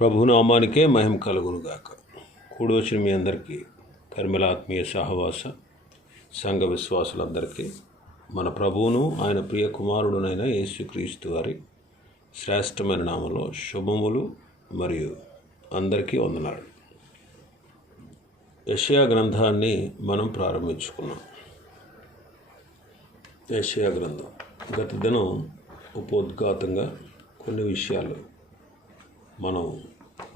ప్రభునామానికే మహిమ కలుగునుగాక. కూడొచ్చిన మీ అందరికీ కర్మిల ఆత్మీయ సహవాస సంఘ విశ్వాసులందరికీ మన ప్రభువును ఆయన ప్రియ కుమారుడునైన యేసుక్రీస్తు వారి శ్రేష్టమైన నామంలో శుభములు మరియు అందరికీ వందనాలు. యషయా గ్రంథాన్ని మనం ప్రారంభించుకున్నాం. యషయా గ్రంథం. గత దినం ఉపోద్ఘాతంగా కొన్ని విషయాలు మనం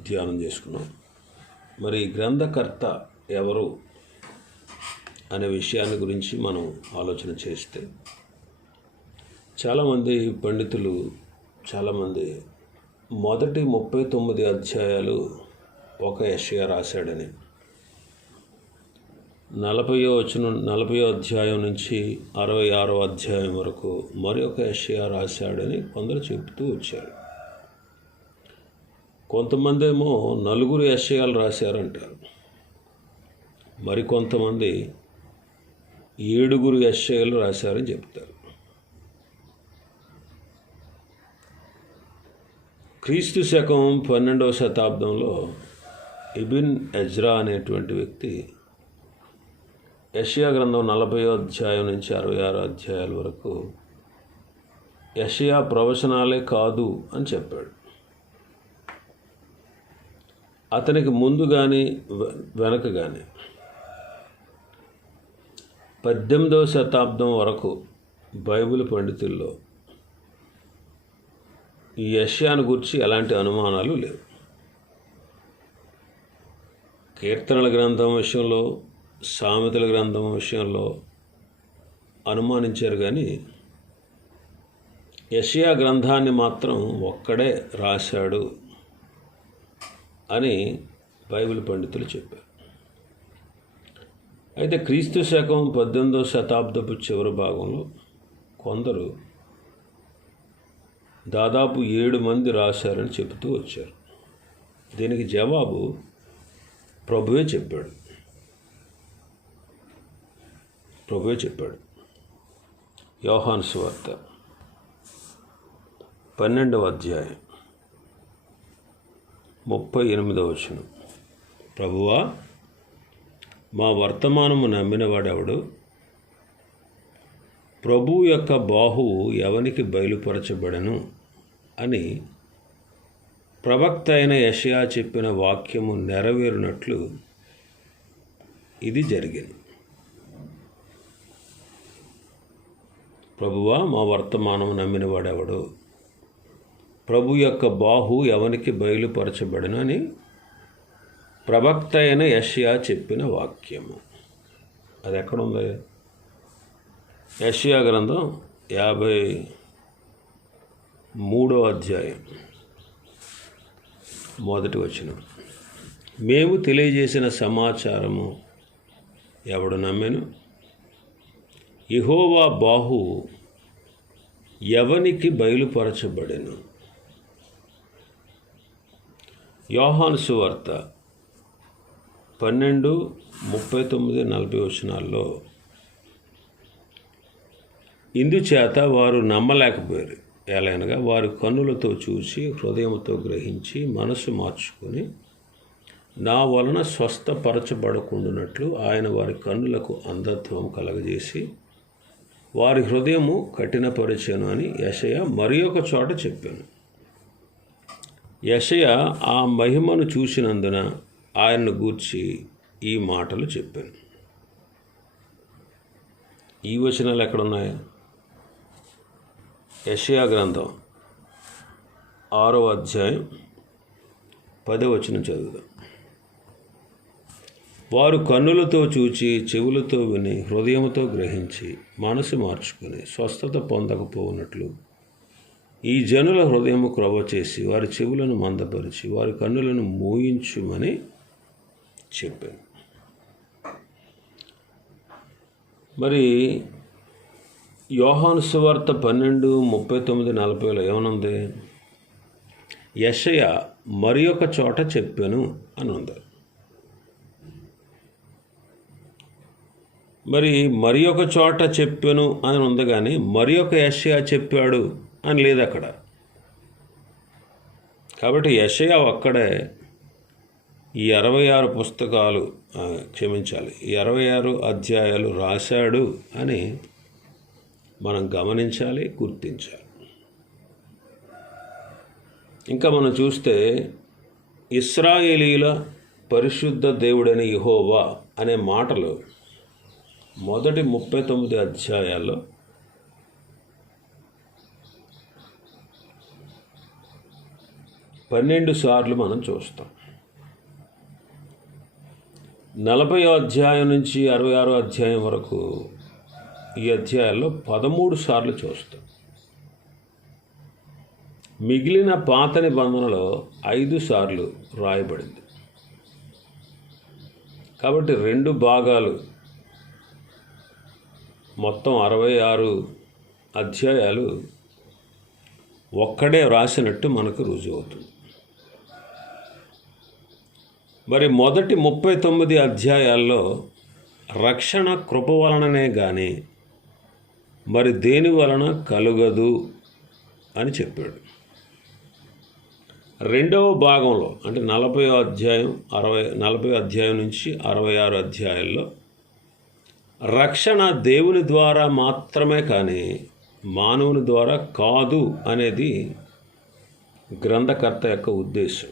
ధ్యానం చేసుకున్నాం. మరి గ్రంథకర్త ఎవరు అనే విషయాన్ని గురించి మనం ఆలోచన చేస్తే చాలామంది పండితులు చాలామంది మొదటి ముప్పై తొమ్మిది అధ్యాయాలు ఒక యషయా రాశాడని. నలభయో వచ్చిన నలభయో అధ్యాయం నుంచి అరవై ఆరో అధ్యాయం వరకు మరొక ఒక యషయా రాశాడని కొందరు చెబుతూ వచ్చారు. కొంతమంది ఏమో నలుగురు యషయాలు రాశారంటారు. మరికొంతమంది ఏడుగురు యషయాలు రాశారని చెప్తారు. క్రీస్తు శకం పన్నెండవ శతాబ్దంలో ఇబిన్ ఎజ్రా అనేటువంటి వ్యక్తి యషయా గ్రంథం నలభై అధ్యాయం నుంచి అరవై ఆరు అధ్యాయాల వరకు యషయా ప్రవచనాలే కాదు అని చెప్పాడు. అతనికి ముందు కానీ వెనక కానీ పద్దెనిమిదవ శతాబ్దం వరకు బైబిల్ పండితుల్లో ఈ యష్యాను గురించి ఎలాంటి అనుమానాలు లేవు. కీర్తనల గ్రంథం విషయంలో సామెతల గ్రంథం విషయంలో అనుమానించారు కానీ యషియా గ్రంథాన్ని మాత్రం ఒక్కడే రాశాడు. అని బైబిల్ పండితులు చెప్పారు. అయితే క్రీస్తు శకం పద్దెనిమిదో శతాబ్దపు చివరి భాగంలో కొందరు దాదాపు ఏడు మంది రాశారని చెబుతూ వచ్చారు. దీనికి జవాబు ప్రభువే చెప్పాడు. ప్రభువే చెప్పాడు. యోహాన్ స్వార్త పన్నెండవ అధ్యాయం. ముప్పై ఎనిమిదవ వచనం. ప్రభువా మా వర్తమానము నమ్మినవాడెవడు? ప్రభు యొక్క బాహువు ఎవనికి బయలుపరచబడను? అని ప్రవక్త అయిన యషయా చెప్పిన వాక్యము నెరవేరినట్లు ఇది జరిగింది. ప్రభువా మా వర్తమానం నమ్మినవాడెవడు? ప్రభు యొక్క బాహు ఎవనికి బయలుపరచబడను అని ప్రవక్త అయిన యషియా చెప్పిన వాక్యము. అది ఎక్కడుంది? యష్యా గ్రంథం యాభై మూడో అధ్యాయం మొదటి వచ్చిన మేము తెలియజేసిన సమాచారము ఎవడు నమ్మెను? ఇహోవా బాహు ఎవనికి బయలుపరచబడెను? యోహాను సువార్త పన్నెండు ముప్పై తొమ్మిది నలభై వచనాల్లో ఇందుచేత వారు నమ్మలేకపోయారు. ఎలాగనగా వారి కన్నులతో చూసి హృదయంతో గ్రహించి మనసు మార్చుకొని నా వలన స్వస్థపరచబడకుండానట్లు ఆయన వారి కన్నులకు అంధత్వం కలగజేసి వారి హృదయము కఠినపరిచాను అని యశయ మరి ఒక చోట చెప్పాను. యషయ ఆ మహిమను చూసినందున ఆయన్ను గూర్చి ఈ మాటలు చెప్పాను. ఈ వచనాలు ఎక్కడున్నాయి? యషయా గ్రంథం ఆరో అధ్యాయం పదో వచనం చదువుదాం. వారు కన్నులతో చూచి చెవులతో విని హృదయంతో గ్రహించి మనసు మార్చుకుని స్వస్థత పొందకపోనట్లు ఈ జనుల హృదయము క్రవ చేసి వారి చెవులను మందపరిచి వారి కన్నులను మోయించుమని చెప్పాను. మరి యోహాను సువార్త పన్నెండు ముప్పై తొమ్మిది నలభైలో ఏమనుంది? యశయ మరి ఒక చోట చెప్పాను అని ఉంది మరి మరి ఒక చోట చెప్పాను అని ఉంది కానీ మరి ఒక యశయ చెప్పాడు? అని లేదు అక్కడ. కాబట్టి యశయ ఒక్కడే ఈ అరవై ఆరు పుస్తకాలు క్షమించాలి ఈ అరవై ఆరు అధ్యాయాలు రాశాడు అని మనం గమనించాలి గుర్తించాలి. ఇంకా మనం చూస్తే ఇస్రాయేలీల పరిశుద్ధ దేవుడని యెహోవా అనే మాటలు మొదటి ముప్పై తొమ్మిది అధ్యాయాల్లో పన్నెండు సార్లు మనం చూస్తాం. నలభై అధ్యాయం నుంచి అరవై ఆరో అధ్యాయం వరకు ఈ అధ్యాయాల్లో పదమూడు సార్లు చూస్తాం. మిగిలిన పాత నిబంధనలో ఐదు సార్లు రాయబడింది. కాబట్టి రెండు భాగాలు మొత్తం అరవై ఆరు అధ్యాయాలు ఒక్కడే వ్రాసినట్టు మనకు రుజువు అవుతుంది. మరి మొదటి ముప్పై తొమ్మిది అధ్యాయాల్లో రక్షణ కృప వలననే కానీ మరి దేని వలన కలుగదు అని చెప్పాడు. రెండవ భాగంలో అంటే నలభై అధ్యాయం అరవై నలభై అధ్యాయం నుంచి అరవై ఆరు అధ్యాయాల్లో రక్షణ దేవుని ద్వారా మాత్రమే కానీ మానవుని ద్వారా కాదు అనేది గ్రంథకర్త యొక్క ఉద్దేశం.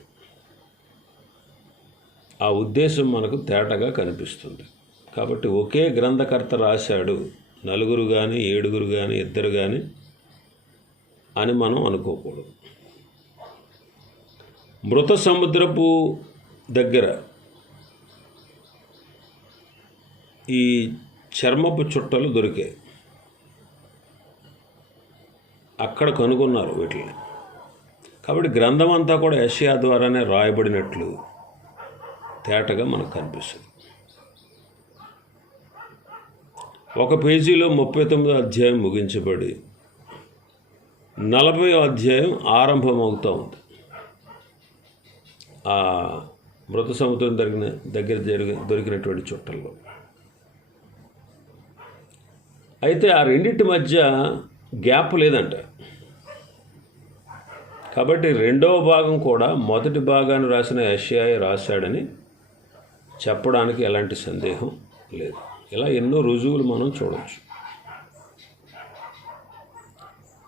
ఆ ఉద్దేశం మనకు తేటగా కనిపిస్తుంది. కాబట్టి ఒకే గ్రంథకర్త రాశాడు నలుగురు కానీ ఏడుగురు కానీ ఇద్దరు కానీ అని మనం అనుకోకూడదు. మృత సముద్రపు దగ్గర ఈ చర్మపు చుట్టలు దొరికాయి. అక్కడ కనుగొన్నారు వీటిని కాబట్టి గ్రంథం అంతా కూడా యషయా ద్వారానే రాయబడినట్లు తేటగా మనకు కనిపిస్తుంది. ఒక పేజీలో ముప్పై తొమ్మిదో అధ్యాయం ముగించబడి నలభై అధ్యాయం ఆరంభమవుతూ ఉంది. ఆ మృత సముద్రం జరిగిన దగ్గర జరిగి దొరికినటువంటి చుట్టల్లో అయితే ఆ రెండింటి మధ్య గ్యాప్ లేదంట. కాబట్టి రెండవ భాగం కూడా మొదటి భాగాన్ని రాసిన యషయాయ్ రాశాడని చెప్పడానికి ఎలాంటి సందేహం లేదు. ఇలా ఎన్నో రుజువులు మనం చూడవచ్చు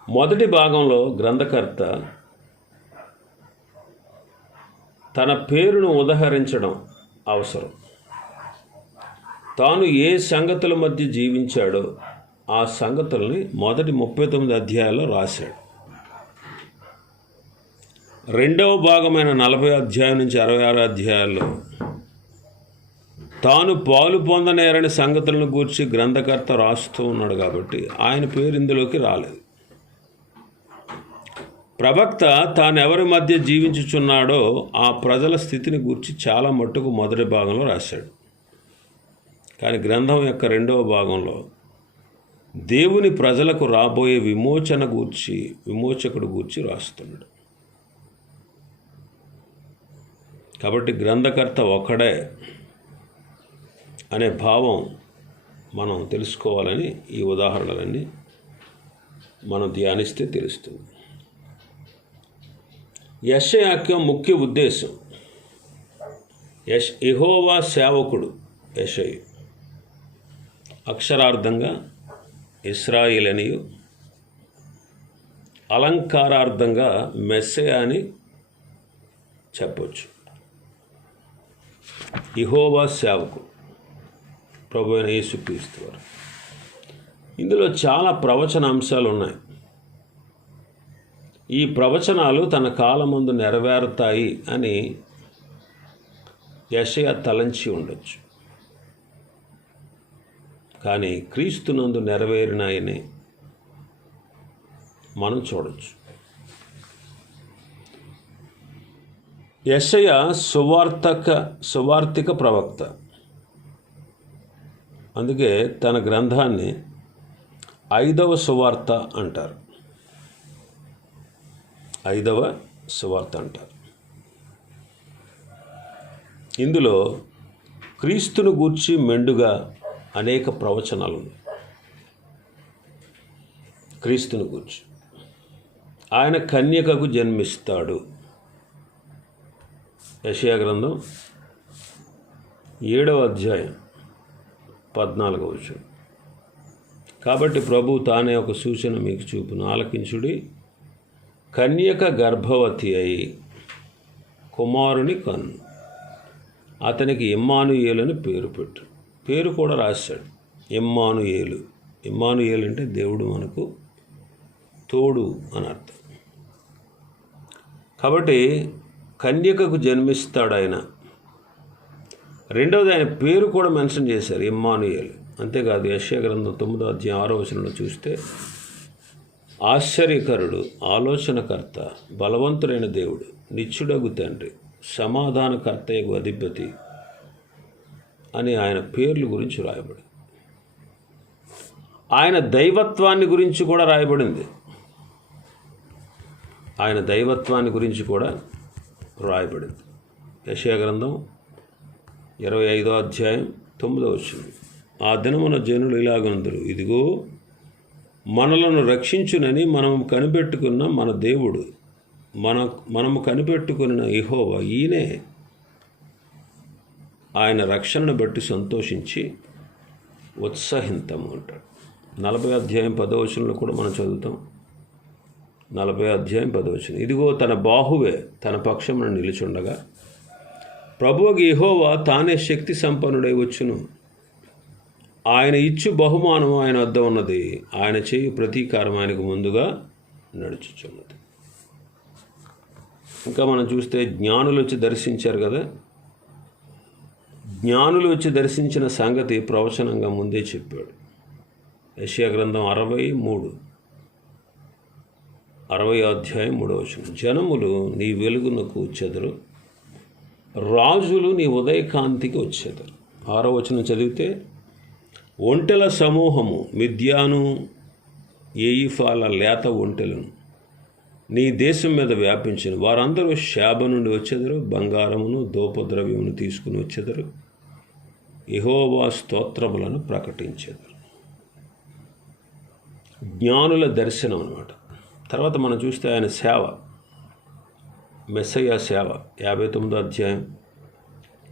మొదటి భాగంలో గ్రంథకర్త తన పేరును ఉదహరించడం అవసరం. తాను ఏ సంగతుల మధ్య జీవించాడో ఆ సంగతుల్ని మొదటి ముప్పై తొమ్మిది అధ్యాయాల్లో రాశాడు. రెండవ భాగమైన నలభై అధ్యాయం నుంచి అరవై ఆరు అధ్యాయాల్లో తాను పాలు పొందనేరని సంగతులను గూర్చి గ్రంథకర్త రాస్తూ ఉన్నాడు కాబట్టి ఆయన పేరు ఇందులోకి రాలేదు. ప్రవక్త తాను ఎవరి మధ్య జీవించుచున్నాడో ఆ ప్రజల స్థితిని గూర్చి చాలా మట్టుకు మొదటి భాగంలో రాశాడు. కానీ గ్రంథం యొక్క రెండవ భాగంలో దేవుని ప్రజలకు రాబోయే విమోచన గూర్చి విమోచకుడు గూర్చి రాస్తున్నాడు. కాబట్టి గ్రంథకర్త ఒక్కడే అనే భావం మనం తెలుసుకోవాలని ఈ ఉదాహరణలన్నీ మనం ధ్యానిస్తే తెలుస్తుంది. యశయాక్యం ముఖ్య ఉద్దేశం. యశ్ ఇహోవా సేవకుడు యశయు. అక్షరార్థంగా ఇస్రాయిల్ అనియు అలంకారార్థంగా మెస్సే అని చెప్పొచ్చు. ఇహోవా సేవకుడు ప్రభు అయిన యేసుక్రీస్తు వారు. ఇందులో చాలా ప్రవచన అంశాలు ఉన్నాయి ఈ ప్రవచనాలు తన కాలమందు నెరవేరుతాయి అని యషయ తలంచి ఉండొచ్చు. కానీ క్రీస్తునందు నెరవేరినాయని మనం చూడొచ్చు. యశయ సువార్తక సువార్తిక ప్రవక్త. అందుకే తన గ్రంథాన్ని ఐదవ సువార్త అంటారు. ఐదవ సువార్త అంటారు. ఇందులో క్రీస్తును గూర్చి మెండుగా అనేక ప్రవచనాలు ఉన్నాయి క్రీస్తును గూర్చి. ఆయన కన్యకకు జన్మిస్తాడు. యషయా గ్రంథం ఏడవ అధ్యాయం పద్నాలుగవ వచనం. కాబట్టి ప్రభు తానే ఒక సూచన మీకు చూపును. ఆలకించుడి. కన్యక గర్భవతి అయి కుమారుని కన్ను. అతనికి ఇమ్మానుయేలు అని పేరు పెట్టు. పేరు కూడా రాశాడు. ఇమ్మానుయేలు. ఇమ్మానుయేలు అంటే దేవుడు మనకు తోడు అని అర్థం. కాబట్టి కన్యకకు జన్మిస్తాడు ఆయన. రెండవది ఆయన పేరు కూడా మెన్షన్ చేశారు ఇమ్మానుయేల్. అంతేకాదు యశ్య గ్రంథం తొమ్మిదో అధ్యాయం ఆరో వచనంలో చూస్తే ఆశ్చర్యకరుడు ఆలోచనకర్త బలవంతుడైన దేవుడు నిత్యుడగు తండ్రి సమాధానకర్తయగు అధిపతి అని ఆయన పేర్లు గురించి రాయబడి ఆయన దైవత్వాన్ని గురించి కూడా రాయబడింది. ఆయన దైవత్వాన్ని గురించి కూడా రాయబడింది. యశయ గ్రంథం ఇరవై ఐదో అధ్యాయం తొమ్మిదో వచ్చింది. ఆ దినమున జనులు ఇలాగందరు ఇదిగో మనలను రక్షించునని మనం కనిపెట్టుకున్న మన దేవుడు మన మనము కనిపెట్టుకున్న ఇహోవా ఈయనే ఆయన రక్షణను బట్టి సంతోషించి ఉత్సహింతము అంటాడు. నలభై అధ్యాయం పదవచనంలో కూడా మనం చదువుతాం. నలభై అధ్యాయం పదవచ్చింది ఇదిగో తన బాహువే తన పక్షమున నిలుచుండగా ప్రభువుకి ఇహోవా తానే శక్తి సంపన్నుడై వచ్చును. ఆయన ఇచ్చు బహుమానం ఆయన వద్ద ఉన్నది. ఆయన చేయి ప్రతీకారం ఆయనకు ముందుగా నడుచుచున్నది. ఇంకా మనం చూస్తే జ్ఞానులు వచ్చి దర్శించారు కదా. జ్ఞానులు వచ్చి దర్శించిన సంగతి ప్రవచనంగా ముందే చెప్పాడు. యశ్యా గ్రంథం అరవై మూడు. అరవై అధ్యాయం మూడవచనం జనములు నీ వెలుగునకు వచ్చెదరు. రాజులు నీ ఉదయకాంతికి వచ్చేదరు. ఆరో వచనం చదివితే ఒంటెల సమూహము మిథ్యాను ఏయిఫాల లేత ఒంటెలను నీ దేశం మీద వ్యాపించిన. వారందరూ శాబ నుండి వచ్చేదరు బంగారమును దోపద్రవ్యమును తీసుకుని వచ్చేదరు. ఇహోవా స్తోత్రములను ప్రకటించేదరు. జ్ఞానుల దర్శనం అనమాట తర్వాత మనం చూస్తే ఆయన సేవ మెస్సయ్య సేవ యాభై తొమ్మిదో అధ్యాయం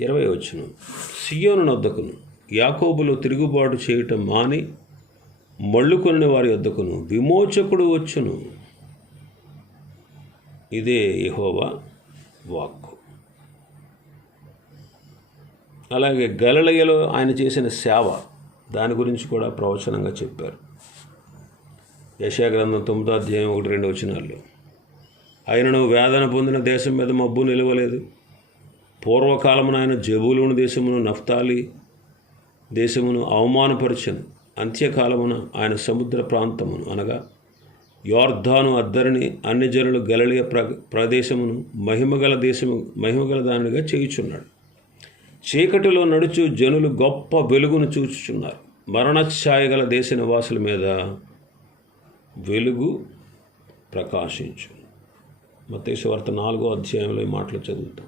ఇరవై వచ్చును సియోను నొద్దకును యాకోబులో తిరుగుబాటు చేయటం మాని మళ్ళుకొని వారి వద్దకును విమోచకుడు వచ్చును. ఇదే యహోవా వాక్కు. అలాగే గలలయలో ఆయన చేసిన సేవ దాని గురించి కూడా ప్రవచనంగా చెప్పారు. యశాగ్రంథం తొమ్మిదో అధ్యాయం ఒకటి రెండు వచ్చినాళ్ళు ఆయనను వేదన పొందిన దేశం మీద మబ్బు నిలవలేదు. పూర్వకాలమున ఆయన జబూలుని దేశమును నఫ్తాలి దేశమును అవమానపరచను. అంత్యకాలమున ఆయన సముద్ర ప్రాంతమును అనగా యోర్ధాను అద్దరిని అన్ని జనులు గలలియ ప్ర ప్రదేశమును మహిమగల దేశము మహిమగల దానిగా చేయుచున్నాడు. చీకటిలో నడుచు జనులు గొప్ప వెలుగును చూచుచున్నారు. మరణఛాయ గల దేశ నివాసుల మీద వెలుగు ప్రకాశించు. మతేశ్వార్త నాలుగో అధ్యాయంలో ఈ మాటలు చదువుతాం.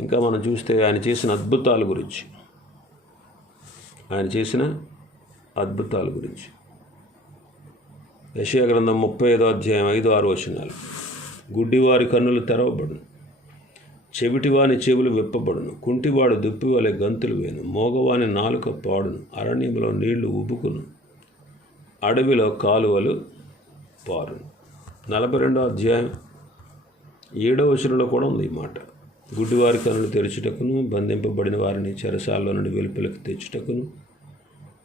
ఇంకా మనం చూస్తే ఆయన చేసిన అద్భుతాల గురించి. ఆయన చేసిన అద్భుతాల గురించి. యశయ గ్రంథం ముప్పై ఐదో అధ్యాయం ఐదు ఆరు వచనాలు. గుడ్డివారి కన్నులు తెరవబడును. చెవిటివాని చెవులు విప్పబడును. కుంటివాడు దుప్పి వలె గంతులు వేను. మోగవాని నాలుక పాడును. అరణ్యంలో నీళ్ళు ఉబుకును. అడవిలో కాలువలు పారు. నలభై రెండో అధ్యాయం ఏడో వచనంలో కూడా ఉంది ఈ మాట. గుడ్డివారి కనులు తెరుచుటకును బంధింపబడిన వారిని చెరసాల్లో నుండి వెలుపలకు తెచ్చుటకును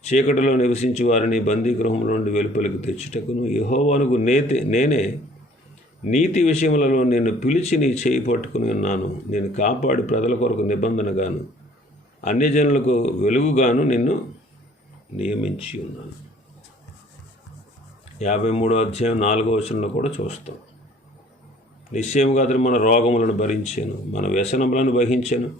చీకటిలో నివసించి వారిని బందీగృహంలో నుండి వెలుపలికి తెచ్చుటకును. యహోవానుకు నేతే నేనే నీతి విషయములలో నేను పిలిచి నీ చేయి పట్టుకుని ఉన్నాను. నేను కాపాడి ప్రజల కొరకు నిబంధనగాను అన్యజనులకు వెలుగుగాను నిన్ను నియమించి ఉన్నాను. యాభై మూడో అధ్యాయం నాలుగో వచనంలో కూడా చూస్తాం. నిశ్చయముగా అతను మన రోగములను భరించాను మన వ్యసనములను వహించాను.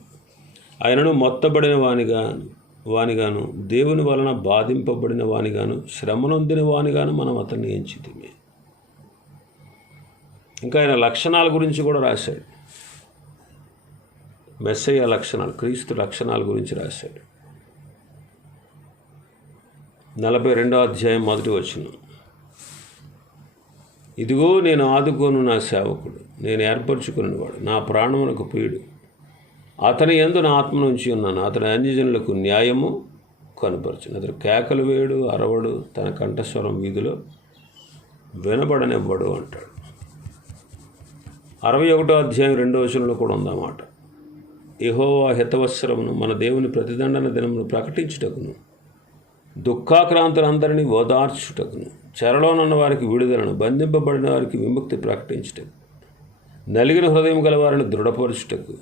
ఆయనను మొత్తబడిన వానిగా వానిగాను దేవుని వలన బాధింపబడిన వానిగాను శ్రమనొందిన వానిగాను మనం అతన్ని ఎంచితిమే. ఇంకా ఆయన లక్షణాల గురించి కూడా రాశాడు. మెస్సయ్య లక్షణాలు క్రీస్తు లక్షణాల గురించి రాశాడు. నలభై రెండో అధ్యాయం మొదటి వచ్చినాం ఇదిగో నేను ఆదుకోను నా సేవకుడు. నేను ఏర్పరచుకున్నవాడు. నా ప్రాణమునకు ప్రియుడు అతని ఎందు నా ఆత్మ నుంచి ఉన్నాను. అతని అన్యజనులకు న్యాయము కనపరచును. అతడు కేకలు వేడు అరవడు తన కంఠస్వరం వీధిలో వినబడనివ్వడు అంటాడు. అరవై ఒకటో అధ్యాయం రెండో వచనంలో కూడా ఉందన్నమాట యహోవా హితవత్సరమును మన దేవుని ప్రతిదండన దినమును ప్రకటించుటకును దుఃఖాక్రాంతులందరినీ ఓదార్చుటకును. చెరలోనున్న వారికి విడుదలను బంధింపబడిన వారికి విముక్తి ప్రకటించుటకు నలిగిన హృదయం గల వారిని దృఢపరచుటకు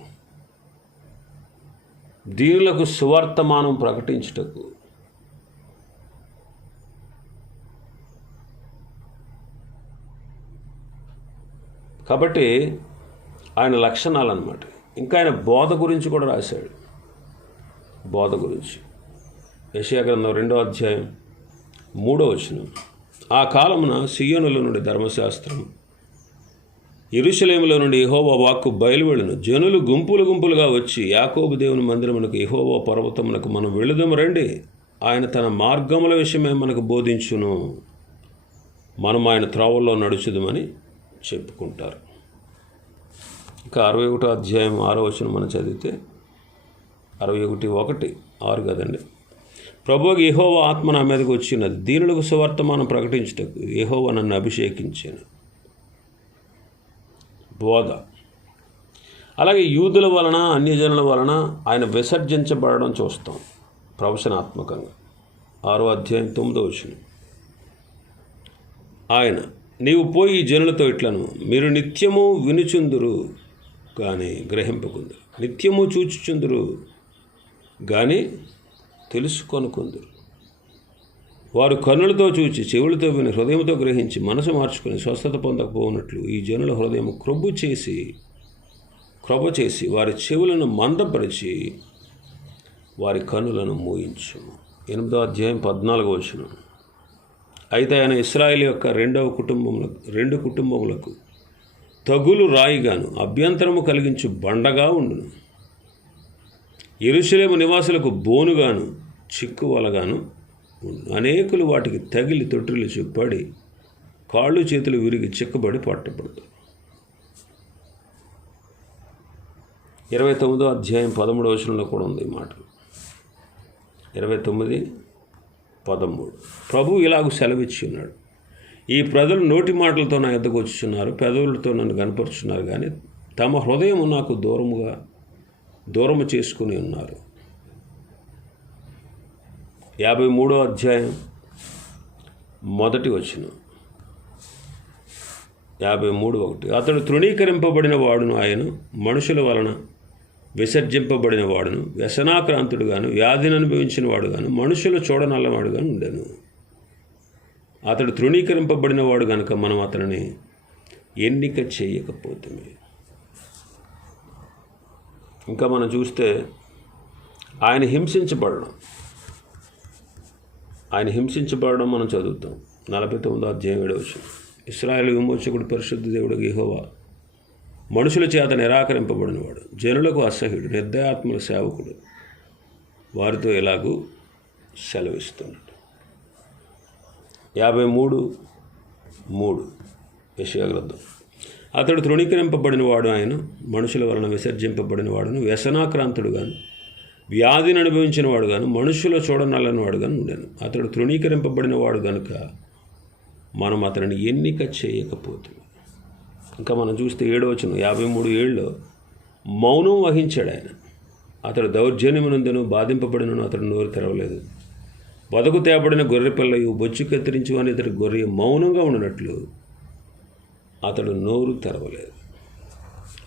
దీనులకు సువర్తమానం ప్రకటించుటకు. కాబట్టి ఆయన లక్షణాలు అన్నమాట ఇంకా ఆయన బోధ గురించి కూడా రాశాడు. బోధ గురించి. యెషయా రెండో అధ్యాయం మూడో వచనం. ఆ కాలమున సియోనుల నుండి ధర్మశాస్త్రం ఇరుషలేములో నుండి ఇహోవా వాక్కు బయలువెళ్ళును. జనులు గుంపులు గుంపులుగా వచ్చి యాకోబు దేవుని మందిరమునకు ఇహోవా పర్వతమునకు మనం వెళుదము రండి. ఆయన తన మార్గముల విషయమే మనకు బోధించును. మనం ఆయన త్రోవల్లో నడుచుదామని చెప్పుకుంటారు. ఇక అరవై ఒకటో అధ్యాయం ఆరో వచనం మనం చదివితే అరవై ఒకటి ఒకటి ఆరు కదండి? ప్రభువుకి యెహోవా ఆత్మ నా మీదకి వచ్చినది. దీనులకు సువర్తమానం ప్రకటించుటకు యెహోవా నన్ను అభిషేకించాను బోధ. అలాగే యూదుల వలన అన్యజనుల వలన ఆయన విసర్జించబడడం చూస్తాం ప్రవచనాత్మకంగా. ఆరో అధ్యాయం తొమ్మిదో వచ్చిన ఆయన నీవు పోయి ఈ జనులతో ఇట్లను మీరు నిత్యము వినుచుందురు కానీ గ్రహింపకుందరు. నిత్యము చూచుచుందురు కానీ తెలుసుకొనుకుందురు. వారు కన్నులతో చూచి చెవులతో విని హృదయంతో గ్రహించి మనసు మార్చుకుని స్వస్థత పొందకపోనట్లు ఈ జనుల హృదయం క్రొబ్బు చేసి క్రొబ్బ చేసి వారి చెవులను మందపరిచి వారి కన్నులను మూయించు ఎనిమిదో అధ్యాయం పద్నాలుగో వచనం. అయితే ఆయన ఇస్రాయిల్ యొక్క రెండవ కుటుంబములకు రెండు కుటుంబములకు తగులు రాయిగాను అభ్యంతరము కలిగించు బండగా ఉండును. ఎరుశలేము నివాసులకు బోనుగాను చిక్కువలగాను అనేకులు వాటికి తగిలి తొట్టిలు చుప్పడి కాళ్ళు చేతులు విరిగి చిక్కబడి పట్టబడతారు ఇరవై తొమ్మిదో అధ్యాయం పదమూడో వచనంలో కూడా ఉంది ఈ మాట. ఇరవై తొమ్మిది పదమూడు. ప్రభు ఇలాగ సెలవిచ్చి ఉన్నాడు ఈ ప్రజలు నోటి మాటలతో నా ఎద్దకు వచ్చుచున్నారు పెదవులతో నన్ను కనపరుచున్నారు కానీ తమ హృదయం నాకు దూరముగా దూరము చేసుకుని ఉన్నారు. యాభై మూడో అధ్యాయం మొదటి వచ్చిన యాభై మూడు ఒకటి. అతడు తృణీకరింపబడిన వాడును ఆయన మనుషుల వలన విసర్జింపబడిన వాడును వ్యసనాక్రాంతుడుగాను వ్యాధిని అనుభవించిన వాడుగాను మనుషులు చూడనల్లవాడుగాను ఉండెను. అతడు తృణీకరింపబడిన వాడు గనుక మనం అతనిని ఎన్నిక చేయకపోతుంది ఇంకా మనం చూస్తే ఆయన హింసించబడడం. ఆయన హింసించబడడం మనం చదువుతాం. నలభై తొమ్మిదో అధ్యాయం ఏడవచ్చు ఇస్రాయల్ విమోచకుడు పరిశుద్ధ దేవుడు గిహోవా మనుషుల చేత నిరాకరింపబడినవాడు జనులకు అసహ్యుడు నిర్దయాత్మల సేవకుడు వారితో ఇలాగూ సెలవిస్తున్నాడు. యాభై మూడు మూడు. యెషయా అతడు తృణీకరింపబడిన వాడు ఆయన మనుషుల వలన విసర్జింపబడినవాడును వ్యసనాక్రాంతుడు కానీ వ్యాధిని అనుభవించిన వాడు గాను మనుషుల చూడనల్లని వాడు గాను ఉండెను. అతడు తృణీకరింపబడిన వాడు కనుక మనం అతనిని ఎన్నిక చేయకపోతుంది ఇంకా మనం చూస్తే ఏడవచనం యాభై మూడు ఏళ్ళలో మౌనం వహించాడు ఆయన. అతడు దౌర్జన్యమునందును బాధింపబడినను అతడు నోరు తెరవలేదు. బతుకు తేబడిన గొర్రె పిల్లయు బొచ్చు కత్తిరించు అని ఇతడు గొర్రె మౌనంగా ఉండినట్లు అతడు నోరు తెరవలేదు.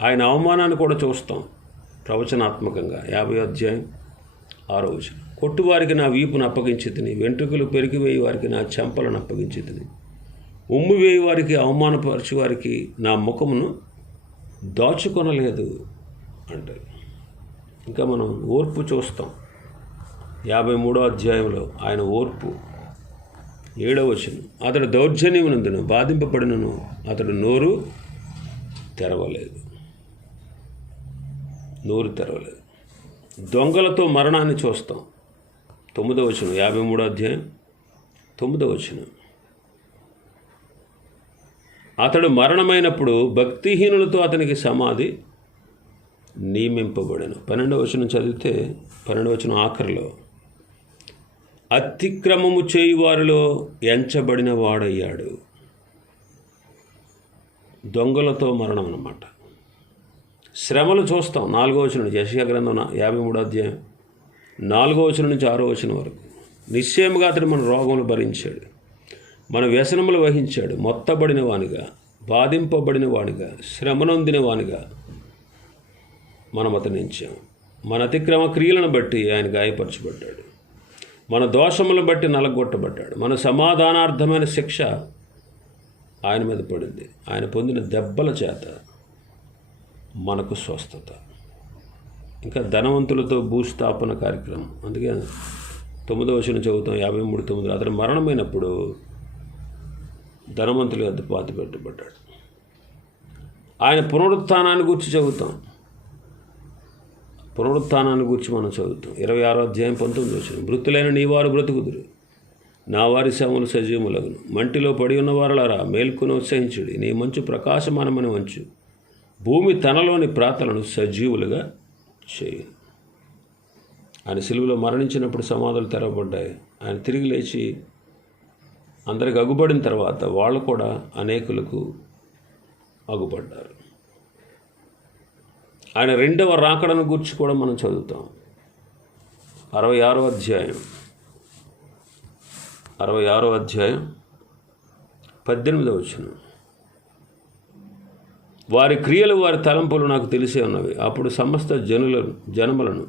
ఆయన అవమానాన్ని కూడా చూస్తాం. ప్రవచనాత్మకంగా. యాభై అధ్యాయం ఆరో వచనం. కొట్టువారికి నా వీపును అప్పగించితిని వెంట్రుకలు పెరిగివేయి వారికి నా చెంపలను అప్పగించితిని. ఉమ్ము వేయి వారికి అవమానపరచు వారికి నా ముఖమును దాచుకొనలేదు అంటారు. ఇంకా మనం ఓర్పు చూస్తాం. యాభై మూడో అధ్యాయంలో ఆయన ఓర్పు. ఏడవ వచనం. అతడు దౌర్జన్యమునందును బాధింపబడినను అతడు నోరు తెరవలేదు. నోరు తెరవలేదు. దొంగలతో మరణాన్ని చూస్తాం. తొమ్మిదో వచనం యాభై మూడో అధ్యాయం తొమ్మిదో వచనం. అతడు మరణమైనప్పుడు భక్తిహీనులతో అతనికి సమాధి నియమింపబడను. పన్నెండవ వచనం చదివితే పన్నెండవ వచనం ఆఖరిలో అతిక్రమము చేయువారిలో ఎంచబడిన వాడయ్యాడు దొంగలతో మరణం అన్నమాట. శ్రమలు చూస్తాం. నాలుగో వచనం నుంచి యశయ గ్రంథం యాభై మూడో అధ్యాయం. నాలుగో వచనం నుంచి ఆరో వచనం వరకు. నిశ్చయముగా అతడు మన రోగములు భరించాడు. మన వ్యసనములు వహించాడు. మొత్తబడిన వానిగా బాధింపబడిన వానిగా శ్రమనొందిన వానిగా మనం అతనించాం మన అతిక్రమ క్రియలను బట్టి ఆయన గాయపరచబడ్డాడు. మన దోషములను బట్టి నలగొట్టబడ్డాడు. మన సమాధానార్థమైన శిక్ష ఆయన మీద పడింది. ఆయన పొందిన దెబ్బల చేత మనకు స్వస్థత. ఇంకా ధనవంతులతో భూస్థాపన కార్యక్రమం. అందుకే తొమ్మిదో వచనం చదువుతాం యాభై మూడు తొమ్మిది. అతను మరణమైనప్పుడు ధనవంతుల వద్ద పాతి పెట్టబడ్డాడు. ఆయన పునరుత్థానాన్ని గురించి చదువుతాం. పునరుత్థానాన్ని గురించి మనం చదువుతాం. ఇరవై ఆరో అధ్యాయం పంతొమ్మిది వచ్చిన మృతులైన నీ వారు బ్రతుకుదురు. నా వారి శవములు సజీవములగును. మంటిలో పడి ఉన్న వారలారా మేల్కొని ఉత్సహించుడి. నీ మంచు ప్రకాశమానమని మంచు భూమి తనలోని ప్రాతలను సజీవులుగా చేయి. ఆయన సిలువలో మరణించినప్పుడు సమాధులు తెరవబడ్డాయి. ఆయన తిరిగి లేచి అందరికి అగుపడిన తర్వాత వాళ్ళు కూడా అనేకులకు అగుపడ్డారు ఆయన రెండవ రాకడను గురించి కూడా మనం చదువుతాం. అరవై ఆరో అధ్యాయం. అరవై ఆరో అధ్యాయం పద్దెనిమిదవ వచ్చిన వారి క్రియలు వారి తలంపులు నాకు తెలిసే ఉన్నవి. అప్పుడు సమస్త జనులను జనములను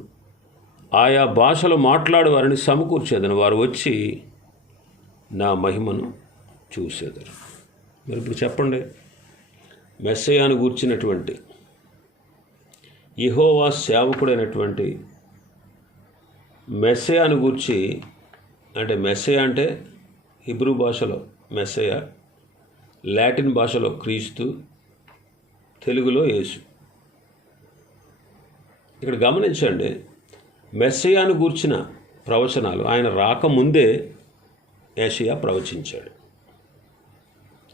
ఆయా భాషలు మాట్లాడు వారిని సమకూర్చేదని. వారు వచ్చి నా మహిమను చూసేదారు. మరి ఇప్పుడు చెప్పండి. మెస్సయాను గూర్చినటువంటి ఇహోవా సేవకుడైనటువంటి మెస్సయాను గూర్చి అంటే మెస్సయ అంటే హిబ్రూ భాషలో మెస్సయ లాటిన్ భాషలో క్రీస్తు తెలుగులో యేసు. ఇక్కడ గమనించండి మెస్సయాను గూర్చిన ప్రవచనాలు ఆయన రాకముందే ఏషియా ప్రవచించాడు.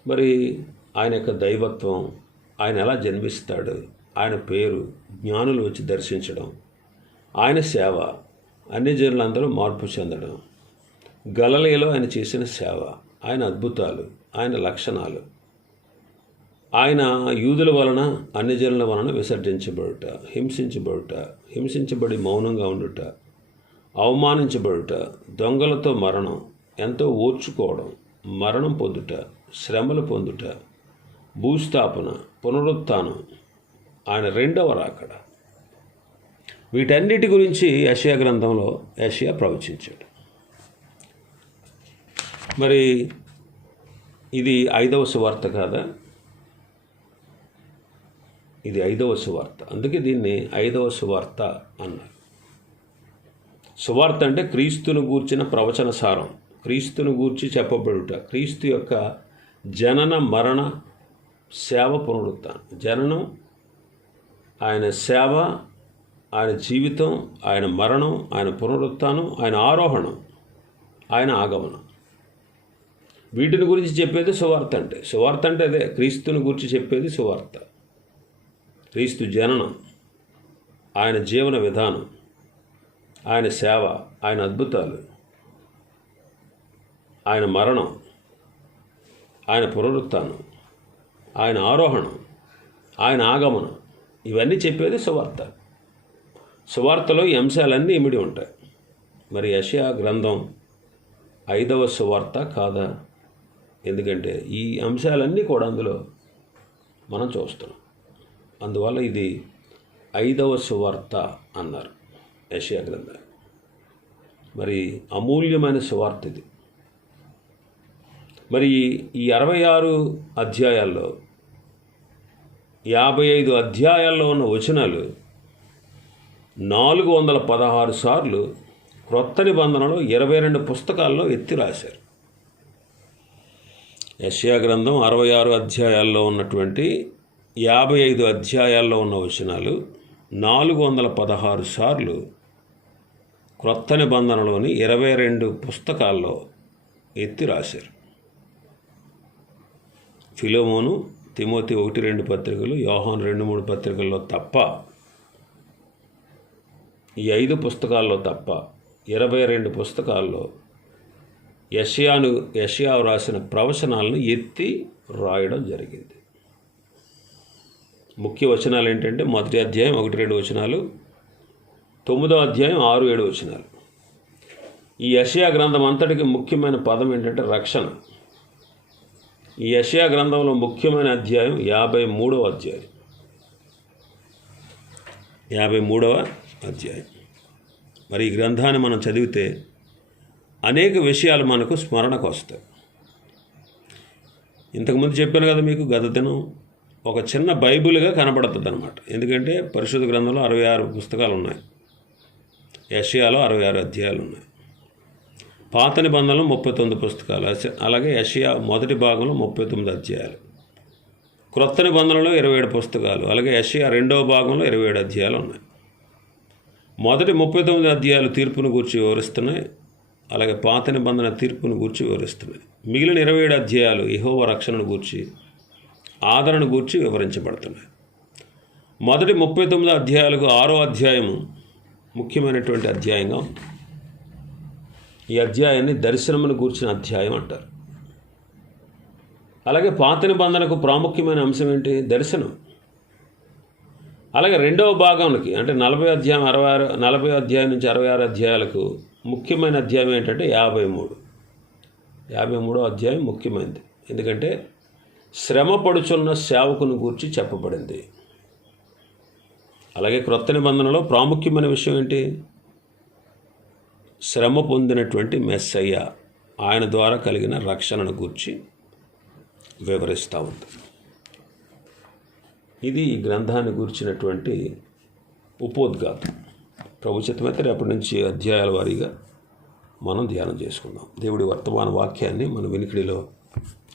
మరి ఆయన యొక్క దైవత్వం ఆయన ఎలా జన్మిస్తాడు ఆయన పేరు జ్ఞానులు వచ్చి దర్శించడం ఆయన సేవ అన్ని జనులందరూ మార్పు చెందడం గలలయలో ఆయన చేసిన సేవ ఆయన అద్భుతాలు ఆయన లక్షణాలు ఆయన యూదుల వలన అన్ని జనుల వలన విసర్జించబడుట హింసించబడుట హింసించబడి మౌనంగా ఉండుట అవమానించబడుట దొంగలతో మరణం ఎంతో ఓర్చుకోవడం మరణం పొందుట శ్రమలు పొందుట భూస్థాపన పునరుత్థానం. ఆయన రెండవ రాకడ. వీటన్నిటి గురించి యషియా గ్రంథంలో యషియా ప్రవచించాడు. మరి ఇది ఐదవ సువార్త కాదా? ఇది ఐదవ సువార్త. అందుకే దీన్ని ఐదవ సువార్త అన్నారు. సువార్త అంటే క్రీస్తును గూర్చిన ప్రవచన సారం. క్రీస్తును గూర్చి చెప్పబడుట. క్రీస్తు యొక్క జనన మరణ సేవ పునరుత్థానం. జననం ఆయన సేవ ఆయన జీవితం ఆయన మరణం ఆయన పునరుత్నం ఆయన ఆరోహణం ఆయన ఆగమనం. వీటిని గురించి చెప్పేది సువార్త అంటే. సువార్త అంటే అదే. క్రీస్తుని గురించి చెప్పేది సువార్త. క్రీస్తు జననం ఆయన జీవన విధానం ఆయన సేవ ఆయన అద్భుతాలు ఆయన మరణం ఆయన పునరుత్నం ఆయన ఆరోహణం ఆయన ఆగమనం ఇవన్నీ చెప్పేది సువార్త. సువార్తలో ఈ అంశాలన్నీ ఇమిడి ఉంటాయి. మరి యషయా గ్రంథం ఐదవ సువార్త కాదా? ఎందుకంటే ఈ అంశాలన్నీ కూడా అందులో మనం చూస్తున్నాం. అందువల్ల ఇది ఐదవ సువార్త అన్నారు. యషయా గ్రంథం మరి అమూల్యమైన సువార్త ఇది. మరి ఈ అరవై ఆరు అధ్యాయాల్లో యాభై ఐదు అధ్యాయాల్లో ఉన్న వచనాలు నాలుగు వందల పదహారు సార్లు క్రొత్త నిబంధనలో ఇరవై రెండు పుస్తకాల్లో ఎత్తి రాశారు. యష్యా గ్రంథం అరవై ఆరు అధ్యాయాల్లో ఉన్నటువంటి యాభై ఐదు అధ్యాయాల్లో ఉన్న వచనాలు నాలుగు వందల పదహారు సార్లు క్రొత్త నిబంధనలోని ఇరవై రెండు పుస్తకాల్లో ఎత్తి రాశారు. ఫిలోమోను తిమోతి ఒకటి రెండు పత్రికలు యోహాన్ రెండు మూడు పత్రికల్లో తప్ప ఈ ఐదు పుస్తకాల్లో తప్ప ఇరవై రెండు పుస్తకాల్లో యషియాను యషియా రాసిన ప్రవచనాలను ఎత్తి రాయడం జరిగింది. ముఖ్య వచనాలు ఏంటంటే మొదటి అధ్యాయం ఒకటి రెండు వచనాలు తొమ్మిదో అధ్యాయం ఆరు ఏడు వచనాలు. ఈ యషయా గ్రంథం అంతటికి ముఖ్యమైన పదం ఏంటంటే రక్షణ. ఈ యషయా గ్రంథంలో ముఖ్యమైన అధ్యాయం యాభై మూడవ అధ్యాయం. యాభై మూడవ అధ్యాయం. మరి ఈ గ్రంథాన్ని మనం చదివితే అనేక విషయాలు మనకు స్మరణకు వస్తాయి. ఇంతకుముందు చెప్పాను కదా మీకు గత దినం ఒక చిన్న బైబిల్గా కనపడుతుంది అనమాట ఎందుకంటే పరిశుద్ధ గ్రంథంలో అరవై ఆరు పుస్తకాలు ఉన్నాయి యషియాలో అరవై ఆరు అధ్యాయాలు ఉన్నాయి పాత నిబంధనలు ముప్పై తొమ్మిది పుస్తకాలు. అలాగే యషియా మొదటి భాగంలో ముప్పై తొమ్మిది అధ్యాయాలు. క్రొత్త నిబంధనలో ఇరవై ఏడు పుస్తకాలు. అలాగే యషియా రెండవ భాగంలో ఇరవై ఏడు అధ్యాయాలు ఉన్నాయి మొదటి ముప్పై తొమ్మిది అధ్యాయాలు తీర్పును గూర్చి వివరిస్తున్నాయి. అలాగే పాత నిబంధన తీర్పును గూర్చి వివరిస్తున్నాయి. మిగిలిన ఇరవై ఏడు అధ్యాయాలు ఇహోవ రక్షణను గూర్చి ఆదరణ గూర్చి వివరించబడుతున్నాయి. మొదటి ముప్పై తొమ్మిది అధ్యాయాలకు ఆరో అధ్యాయము ముఖ్యమైనటువంటి అధ్యాయంగా ఉంది. ఈ అధ్యాయాన్ని దర్శనమును గూర్చిన అధ్యాయం అంటారు. అలాగే పాత నిబంధనకు ప్రాముఖ్యమైన అంశం ఏంటి? దర్శనం. అలాగే రెండవ భాగానికి అంటే నలభై అధ్యాయం అరవై ఆరు నలభై అధ్యాయం నుంచి అరవై ఆరు అధ్యాయాలకు ముఖ్యమైన అధ్యాయం ఏంటంటే యాభై మూడు. యాభై మూడో అధ్యాయం ముఖ్యమైనది. ఎందుకంటే శ్రమపడుచున్న సేవకును గూర్చి చెప్పబడింది. అలాగే క్రొత్త నిబంధనలో ప్రాముఖ్యమైన విషయం ఏంటి? శ్రమ పొందినటువంటి మెస్సయ్య ఆయన ద్వారా కలిగిన రక్షణను గూర్చి వివరిస్తూ ఉంది. ఇది ఈ గ్రంథాన్ని గూర్చినటువంటి ఉపోద్ఘాతం. ప్రభుత్వమైతే రేపటి నుంచి అధ్యాయాల వారీగా మనం ధ్యానం చేసుకుందాం. దేవుడి వర్తమాన వాక్యాన్ని మన వినికిడిలో